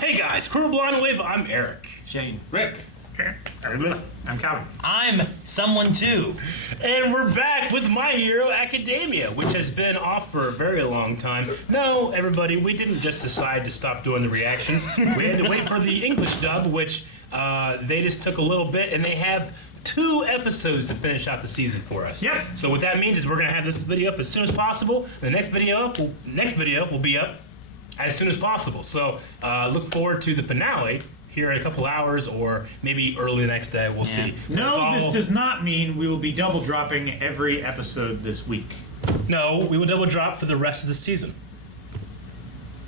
Hey guys, Crew Blind Wave, I'm Eric. Shane. Rick. I'm Calvin. I'm someone too. And we're back with My Hero Academia, which has been off for a very long time. No, everybody, we didn't just decide to stop doing the reactions. We had to wait for the English dub, which they just took a little bit, and they have 2 episodes to finish out the season for us. Yep. So what that means is we're gonna have this video up as soon as possible. The next video will be up as soon as possible. So look forward to the finale here in a couple hours, or maybe early the next day. We'll see. No, this does not mean we will be double dropping every episode this week. No, we will double drop for the rest of the season.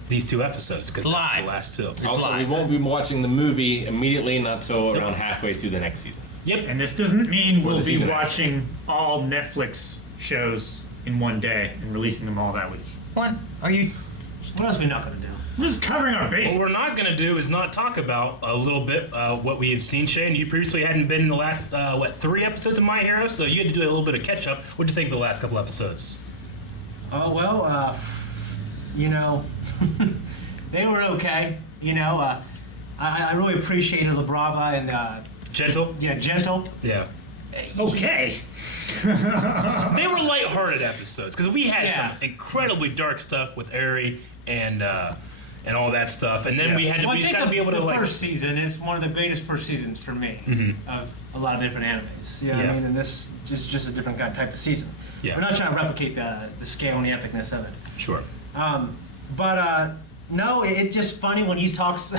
These 2 episodes, because that's the last 2. Also, we won't be watching the movie immediately, not until around halfway through the next season. Yep. And this doesn't mean we'll be watching all Netflix shows in one day and releasing them all that week. What are you? What else are we not going to do? We're just covering our bases. What we're not going to do is not talk about a little bit what we have seen. Shane, you previously hadn't been in the last, 3 episodes of My Hero, so you had to do a little bit of catch up. What do you think of the last couple episodes? You know, they were okay. You know, I really appreciated La Brava and, Gentle? yeah, Gentle. Yeah. Okay. They were lighthearted episodes, because we had Yeah. some incredibly dark stuff with Eri and all that stuff, and then we had to Well, we I just think got to be able to the like. first season is one of the greatest first seasons for me of a lot of different animes. You know what I mean? And this is just a different type of season. Yeah. We're not trying to replicate the scale and the epicness of it. Sure. No, it's just funny when he talks,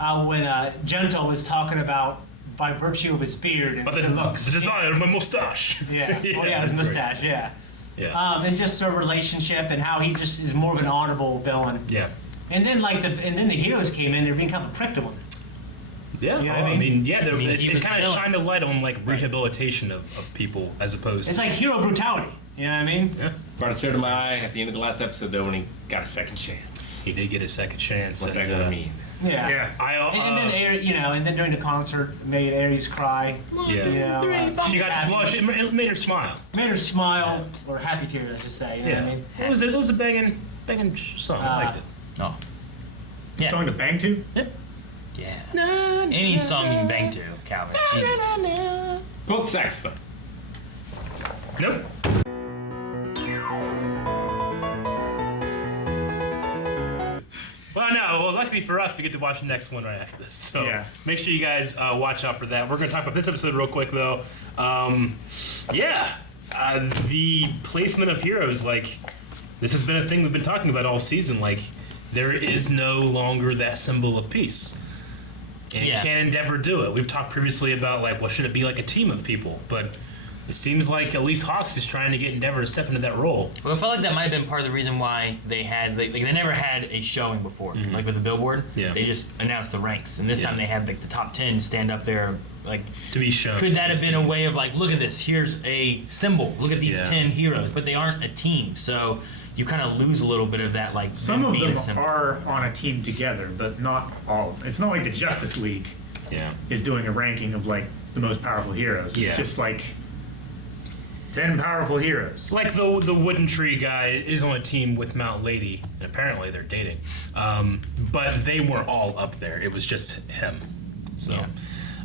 when Gentle was talking about by virtue of his beard and But the looks. the design of my mustache. Yeah. Oh yeah, his mustache. Yeah. Yeah. And just their relationship and how he just is more of an honorable villain. Yeah. And then the heroes came in, they're being kind of a prick to him. Yeah, You know what I mean? it kind of shined a light on like rehabilitation of people as opposed It's to like hero brutality. You know what I mean? yeah. Brought a tear to my eye at the end of the last episode, though, when he got a second chance. He did get a second chance. What's that and, gonna mean? Yeah. Yeah. And then Ares, and then during the concert, made Ares cry. Yeah. You know, She got happy. well. It made her smile. Made her smile, or happy tears, I should say. You know what I mean? It was a banging song. I liked it. Oh. Yeah. Song to bang to? Yeah. Any song you can bang to, Calvin. Jesus. Both saxophone. Nope. Well, luckily for us, we get to watch the next one right after this. So Yeah. make sure you guys watch out for that. We're going to talk about this episode real quick, though. The placement of heroes, like, this has been a thing we've been talking about all season. Like, there is no longer that symbol of peace. And can Endeavor do it? We've talked previously about, like, well, should it be like a team of people? But it seems like at least Hawks is trying to get Endeavor to step into that role. Well, I felt like that might have been part of the reason why they had they never had a showing before, like with the Billboard. Yeah. They just announced the ranks, and this time they had like the top 10 stand up there, like To be shown. Could that have been a way of like, look at this, here's a symbol, look at these Yeah. 10 heroes, but they aren't a team, so you kind of lose a little bit of that like. Some of being them a symbol. are on a team together, but not all. It's not like the Justice League Yeah. is doing a ranking of like the most powerful heroes. Yeah. It's just like 10 powerful heroes. Like the Wooden Tree guy is on a team with Mount Lady, and apparently they're dating. But they weren't all up there. It was just him. So,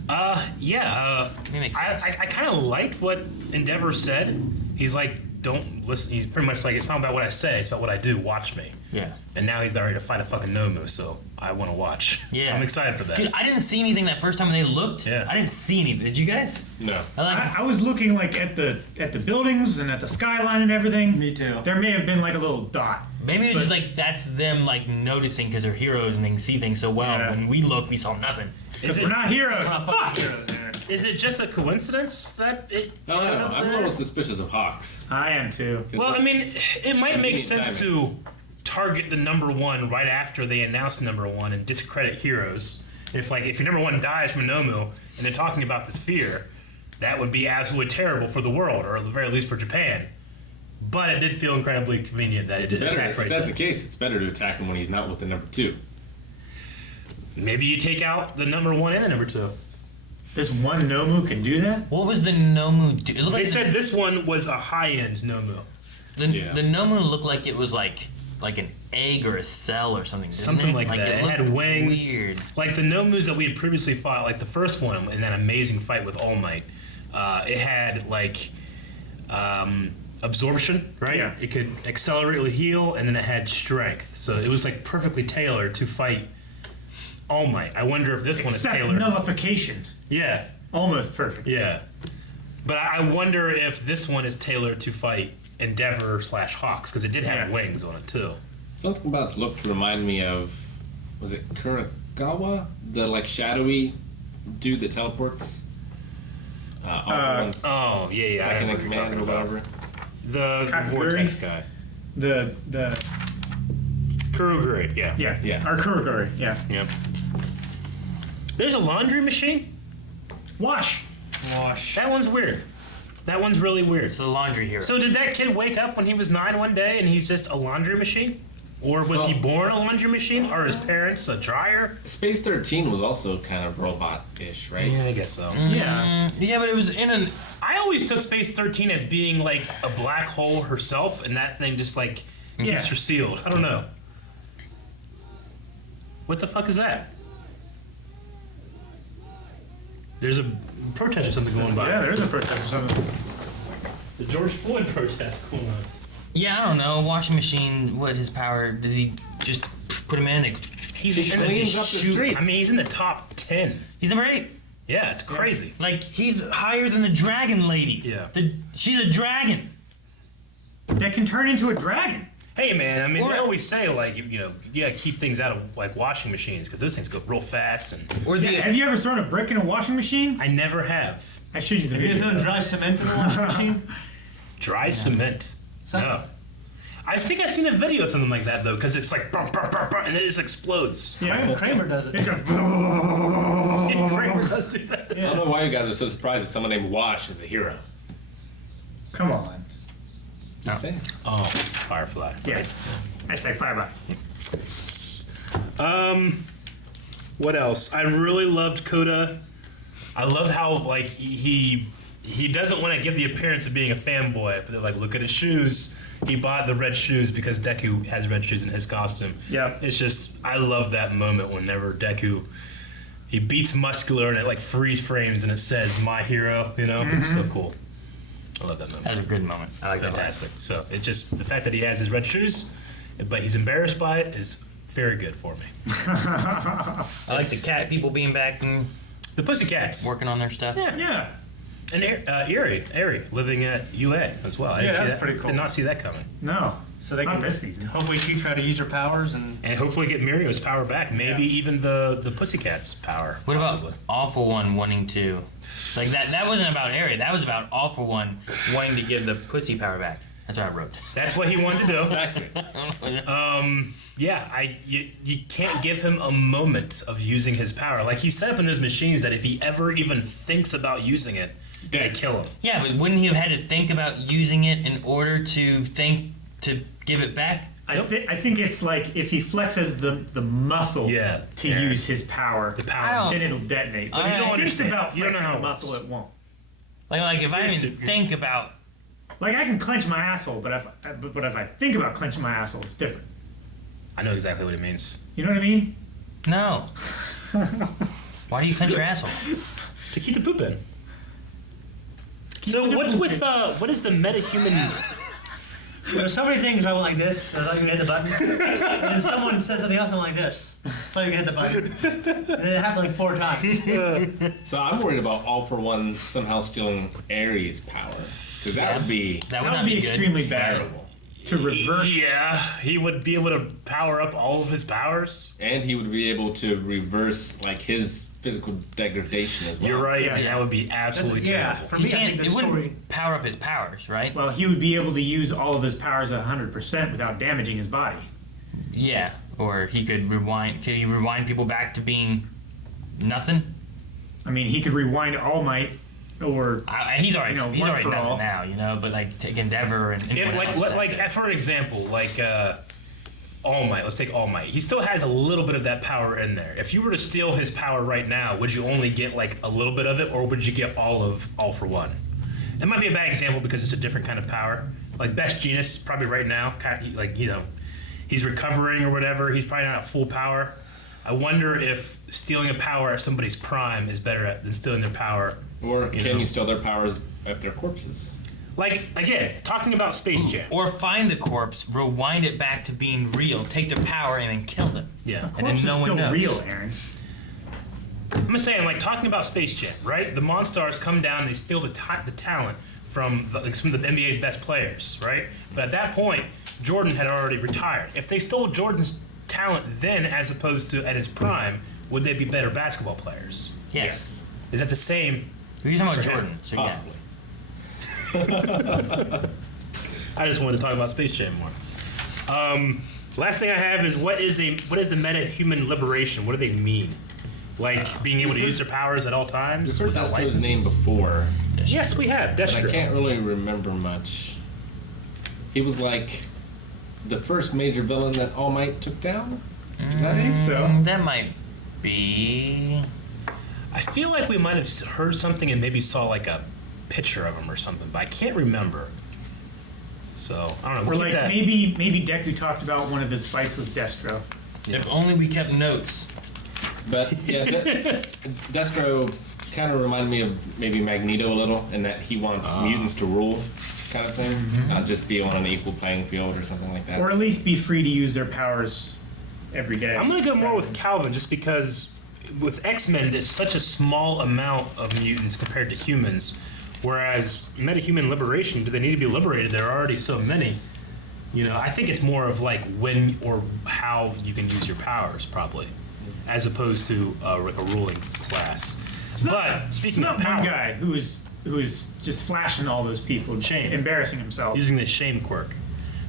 It makes sense. I kind of liked what Endeavor said. He's like, don't listen. He's pretty much like, it's not about what I say, it's about what I do. Watch me. Yeah. And now he's about ready to fight a fucking Nomu, so I want to watch. Yeah. I'm excited for that. Dude, I didn't see anything that first time when they looked. Yeah. I didn't see anything. Did you guys? No. I was looking like at the buildings and at the skyline and everything. Me too. There may have been like a little dot. Maybe it's just like that's them like noticing because they're heroes and they can see things so well. Yeah. When we look, we saw nothing. Is We're not heroes. We're not fucking heroes, man. Is it just a coincidence that it No, showed up I'm a there? little suspicious of Hawks. I am too. Well, I mean, it might make mean, sense to target the number 1 right after they announce number 1 and discredit heroes. If your number 1 dies from a Nomu and they're talking about this fear, that would be absolutely terrible for the world, or at the very least for Japan. But it did feel incredibly convenient that it did attack If right that's then. the case, it's better to attack him when he's not with the number 2. Maybe you take out the number 1 and the number 2. This one Nomu can do that? What was the Nomu do? It looked They like said this one was a high-end Nomu. the Yeah. Nomu looked like it was like an egg or a cell or something. Didn't Something it? like that. It looked had wings. Weird. Like the Nomus that we had previously fought, like the first one in that amazing fight with All Might. It had like absorption, right? Yeah. It could accelerate or heal, and then it had strength. So it was like perfectly tailored to fight All Might. I wonder if this one is Except tailored. nullification. Yeah, Almost perfect. yeah. But I wonder if this one is tailored to fight Endeavor/Hawks, because it did have Yeah. wings on it too. Something about its look to remind me of, was it Kuragawa? The like shadowy dude that teleports? Oh, yeah, yeah. I Second know in what you're command or talking about. whatever. The Kakaguri? Vortex guy. The Kuroguri, yeah. yeah Yeah. Or Kuroguri, yeah. Yep. There's a laundry machine? Wash. That one's weird. That one's really weird. It's the laundry hero. So did that kid wake up when he was 9 one day and he's just a laundry machine? Or was he born a laundry machine? Or his parents a dryer? Space 13 was also kind of robot-ish, right? Yeah, I guess so. Yeah. Yeah, but it was in an. I always took Space 13 as being like a black hole herself, and that thing just like keeps Yeah. her sealed. I don't know. What the fuck is that? There's a protest or something going by. Yeah, there's a protest or something. The George Floyd protest going on. Yeah, I don't know. Washing machine. What his power? Does he just put him in? And He's He in cleans the up the streets. I mean, he's in the top 10. he's number 8. Yeah, it's crazy. Like he's higher than the dragon lady. Yeah. She's a dragon. That can turn into a dragon. Hey, man, I mean, Or- they always say, like, you know, you gotta keep things out of, like, washing machines, because those things go real fast, and Or the. Yeah, have you ever thrown a brick in a washing machine? I never have. I showed you the Have you video. thrown dry cement in the washing machine? Dry cement. No. I think I've seen a video of something like that, though, because it's like, brum, brum, brum, brum, and then it just explodes. Yeah. Kramer does it. It goes Yeah, Kramer does do that. I don't know why you guys are so surprised that someone named Wash is a hero. Come on. Just saying. Oh, Firefly. Yeah. Hashtag fireball. What else? I really loved Coda. I love how, like, he doesn't want to give the appearance of being a fanboy, but they're like, look at his shoes. He bought the red shoes because Deku has red shoes in his costume. Yeah. It's just, I love that moment whenever Deku, he beats Muscular and it like freeze frames and it says, my hero, you know? It's so cool. I love that moment. That was a good moment. I like that. Fantastic. So it's just the fact that he has his red shoes, but he's embarrassed by it is very good for me. I like the cat people being back and The Pussycats. working on their stuff. Yeah. Yeah. And Eri living at UA as well. I Yeah, didn't see that's that. pretty cool. Did not see that coming. No. So they Not can this season. hopefully teach her how to use her powers and And hopefully get Mirio's power back. Maybe Yeah. even the Pussycats' power. What about possibly. Awful One wanting to, like that wasn't about Eri. That was about Awful One wanting to give the pussy power back. That's what I wrote. That's what he wanted to do. Yeah, you can't give him a moment of using his power. Like he set up in those machines that if he ever even thinks about using it, they kill him. Yeah, but wouldn't he have had to think about using it in order to give it back? I think it's like if he flexes the muscle Yeah. to Yeah. use his power, The I power. don't- then it'll detonate. But I if he don't thinks understand. about You don't flexing know the how it muscle, works. it won't. Like if I You're even stupid. think about, Like I can clench my asshole, but if I think about clenching my asshole, it's different. I know exactly what it means. You know what I mean? no. Why do you clench your asshole? To keep the poop in. So what's with what is the metahuman? there's so many things I went like this, I thought you could hit the button. And then someone said something else, I went like this. I thought you could hit the button. And it happened like 4 times. So I'm worried about All for One somehow stealing Ares' power. Because that would be That would That not would be good. extremely bad. terrible. To reverse. Yeah, he would be able to power up all of his powers. And he would be able to reverse like his physical degradation as well. You're right. Yeah. That would be absolutely Yeah, terrible. for He me, I think can't. the It story. wouldn't power up his powers, right? Well, he would be able to use all of his powers 100% without damaging his body. Yeah. Or he could rewind. Could he rewind people back to being nothing? I mean, he could rewind All Might, or He's already You know, he's one already for nothing all. now, you know. But like take Endeavor and If anyone like else like that- for example, like All Might. Let's take All Might. He still has a little bit of that power in there. If you were to steal his power right now, would you only get like a little bit of it, or would you get all of All for One? It might be a bad example because it's a different kind of power. Like Best Genius, probably right now, kind of, like he's recovering or whatever. He's probably not at full power. I wonder if stealing a power at somebody's prime is better than stealing their power. Or can you steal their powers if they're corpses? Like, again, talking about Space Jam. Or find the corpse, rewind it back to being real, take their power, and then kill them. Yeah. The corpse is still real, Aaron. I'm just saying, like, talking about Space Jam, right? The Monstars come down and they steal the talent from the NBA's best players, right? But at that point, Jordan had already retired. If they stole Jordan's talent then as opposed to at his prime, would they be better basketball players? Yes. Is that the same? You're talking about for him? Jordan. So Possibly. I just wanted to talk about Space Jam more. Last thing I have is what is the meta-human liberation? What do they mean? Like being able to use their powers at all times We've heard without Destro's name licenses? before, Yes, we have. but I Destro. can't really remember much. He was like the first major villain that All Might took down. Is that it? So That might be. I feel like we might have heard something and maybe saw like a picture of him or something, but I can't remember. So I don't know. or We'll like keep that. maybe Deku talked about one of his fights with Destro. If only we kept notes. But yeah, Destro kind of reminded me of maybe Magneto a little, in that he wants mutants to rule, kind of thing, not just be on an equal playing field or something like that. Or at least be free to use their powers every day. I'm gonna go more with Calvin just because with X-Men there's such a small amount of mutants compared to humans, whereas meta-human liberation, do they need to be liberated? There are already so many. You know, I think it's more of like when or how you can use your powers, probably, as opposed to like a ruling class. But speaking Not of power, one guy who is just flashing all those people, Shame. embarrassing himself. using the shame quirk,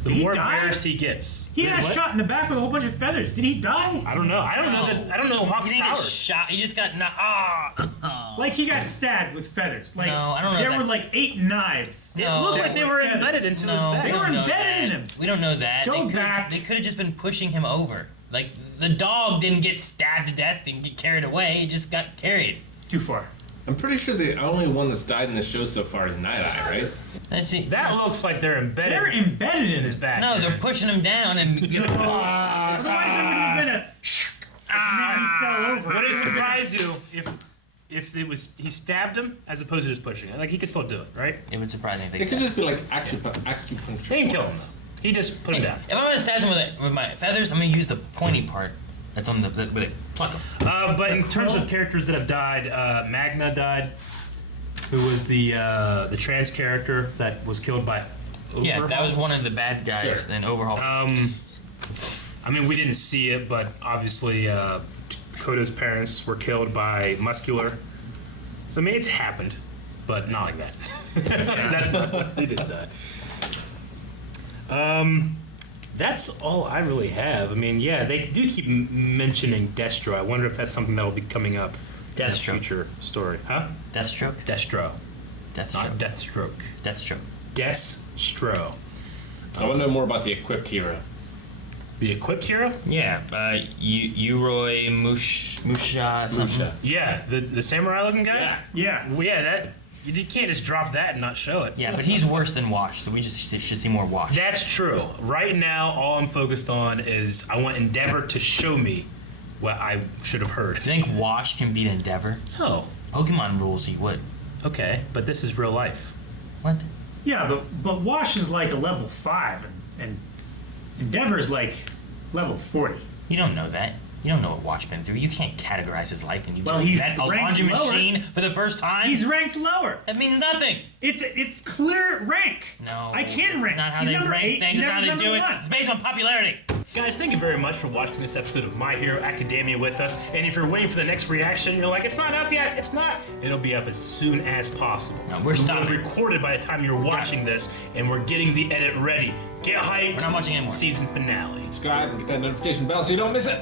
the He more died? embarrassed he gets. He got What? shot in the back with a whole bunch of feathers. Did he die? I don't know. I don't know that. I don't know Hawk's He didn't get powers. shot. He just got Like he got stabbed with feathers. Like No, I don't know there that. were like 8 knives. It No. looked like they were Feathers. embedded into his No, back. They we were don't know embedded that. in him. We don't know that. Go they back. They could have just been pushing him over. Like the dog didn't get stabbed to death and get carried away. He just got carried. Too far. I'm pretty sure the only one that's died in the show so far is Night Eye, right? Let's see. That looks like they're embedded. They're embedded in his back. No, they're pushing him down and. Otherwise, there wouldn't have been a. And then he fell over. Would it surprise you if it was he stabbed him as opposed to just pushing it? Like he could still do it, right? It would surprise me if they It could stabbed just be like acupuncture. He didn't kill him though. He just put him down. If I'm gonna stab him with my feathers, I'm gonna use the pointy part that's on with it. Pluck him. But in terms of characters that have died, Magna died, who was the trans character that was killed by. Yeah, that Overhaul. was one of the bad guys Sure. in Overhaul. I mean, we didn't see it, but obviously Koda's parents were killed by Muscular. So I mean, it's happened, but not like that. That's not what they didn't die. That's all I really have. I mean, yeah, they do keep mentioning Destro. I wonder if that's something that will be coming up in a Deathstroke. future story. Huh? Deathstroke. Destro, not Deathstroke. Deathstroke. Deathstroke. Destro. I want to know more about the equipped hero. The equipped hero? Yeah, Uroi Musha something. Musha. Yeah, the samurai looking guy? Yeah. Yeah. Well, yeah, that you can't just drop that and not show it. Yeah, but he's worse than Wash, so we just should see more Wash. That's true. Right now, all I'm focused on is I want Endeavor to show me what I should have heard. Do you think Wash can beat Endeavor? No. Pokemon rules he would. Okay, but this is real life. What? Yeah, but Wash is like a level 5, and Endeavor is like level 40. You don't know that. You don't know what Wash been through. You can't categorize his life, and you Well, just he's met a ranked laundry lower. machine for the first time. He's ranked lower. That means nothing. It's clear rank. No, I can that's rank. not how He's they number rank 8. things. That's how they Endeavor's do it. number It's based on popularity. Guys, thank you very much for watching this episode of My Hero Academia with us. And if you're waiting for the next reaction, you're like, it's not up yet, it's not. It'll be up as soon as possible. No, we're We'll have stopping. recorded by the time you're watching this, and we're getting the edit ready. Get hyped. We're not watching anymore. Season finale. Subscribe and get that notification bell so you don't miss it.